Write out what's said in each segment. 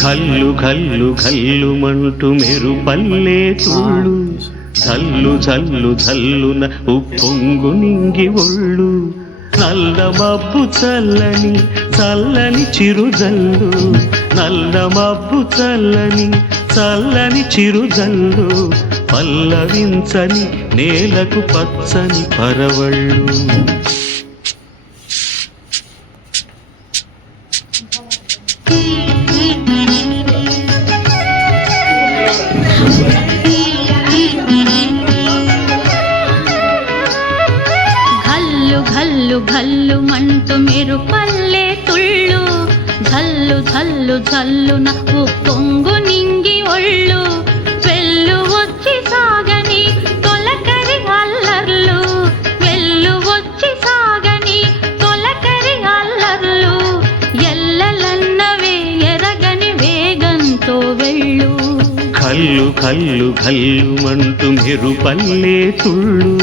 ఘల్లు ఘల్లు ఘల్లుమంటూ మెరుపల్లే తుళ్ళు, జల్లు జల్లు జల్లున ఉప్పొంగు నింగి ఒళ్ళు. నల్ల మబ్బు చల్లని చల్లని చిరుజల్లు, నల్ల మబ్బు చల్లని చల్లని చిరుజల్లు. పల్లవించని నేలకు పచ్చని పరవళ్ళు. ఘల్లు ఘల్లు మంటూ మెరుపల్లే తుళ్ళు, జల్లు జల్లు జల్లున ఉప్పొంగు నింగి ఒళ్ళు. వెళ్ళు వచ్చి సాగని తొలకరి అల్లర్లు, వెళ్ళు వచ్చి సాగని తొలకరి అల్లర్లు. ఎల్లలన్నవే ఎరగని వేగంతో వెళ్ళు. కల్లు కల్లు కల్లుమంటూ మెరుపల్లే తుళ్ళు,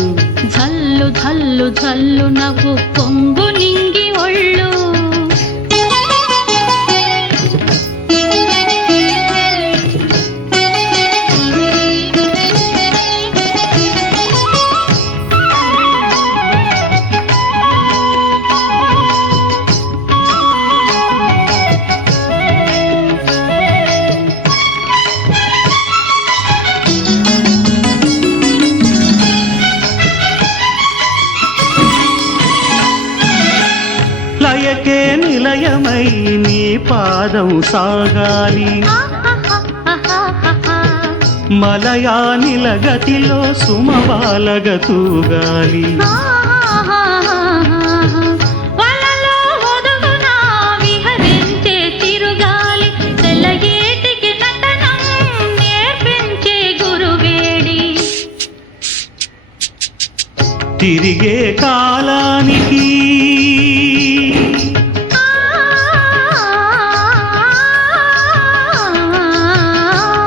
జల్లు జల్లు జల్లు నవ్వు పొంగు నింగి ఒళ్ళు. లయకే నిలయమై నీ పాదం సాగాలి, మలయా నిలగతిలో సుమబాలగ తూగాలి. వలలో ఒదుగునా విహరించే తిరుగాలి, తెల్లగేటికి నటనం నేర్పించే గురువేడి. తిరిగే కాలానికి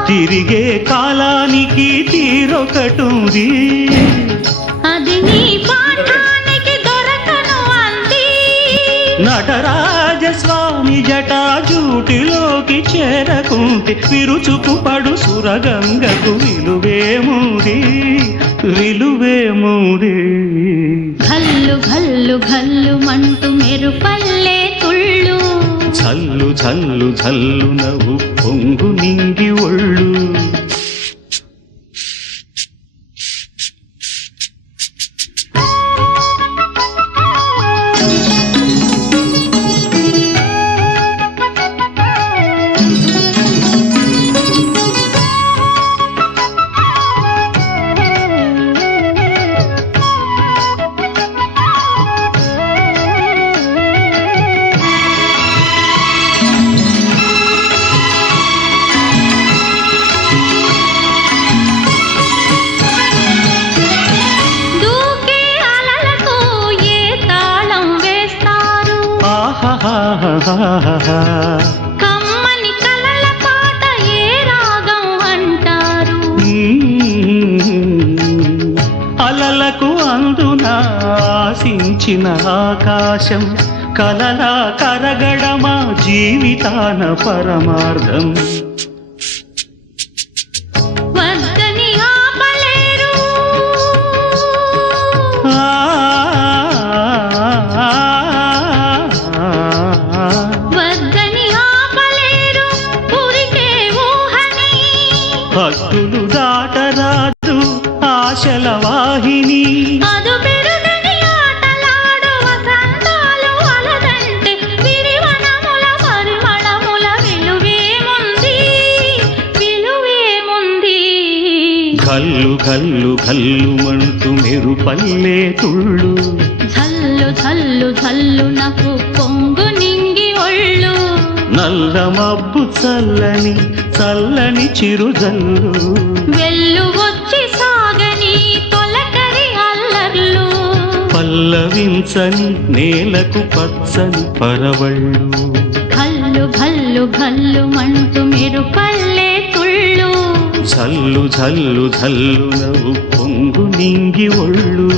తిరిగే కాలానికి తీరొకటుంది, అది నీ పాఠానికి దొరకను అంది. నటరాజస్వామి జటాజూటిలోకి చేరకుంటే విరుచుకు పడు సురగంగకు విలువేముంది, విలువేముంది. ఘల్లు ఘల్లు ఘల్లు మంటూ మెరుపల్లే తుళ్ళు, జల్లు జల్లు జల్లున ఉప్పొంగు నింగి ఒళ్ళు. కమ్మని కలల పాట ఏ రాగం అంటారు. అలలకు అందున ఆశించిన ఆకాశం, కలలా కరగడమా జీవితాన పరమార్థం. వద్దని ఆపలేరు, వద్దని ఆపలేరు పురికే ఊహని. భక్తులు దాటరాదు ఆశల వాహిని, అదు పెరుగని ఆటలాడు వసంతాలు అలదంటే విరివనముల పరిమళముల విలువేముంది, విలువేముంది. కల్లు కల్లు కల్లుమంటూ మెరుపల్లే తుళ్ళు, జల్లు జల్లు జల్లు నాకు పొంగు నింగి ఒళ్ళు. నల్ల మబ్బు చల్లని చల్లని చిరుజల్లు, వెళ్ళు వచ్చి సాగని తొలకరి అల్లర్లు. పల్లవించని నేలకు పచ్చని పరవళ్ళు. ఘల్లు ఘల్లు ఘల్లు మంటూ మెరుపల్లే తుళ్ళు, జల్లు జల్లు జల్లున ఉప్పొంగు నింగి ఒళ్ళు.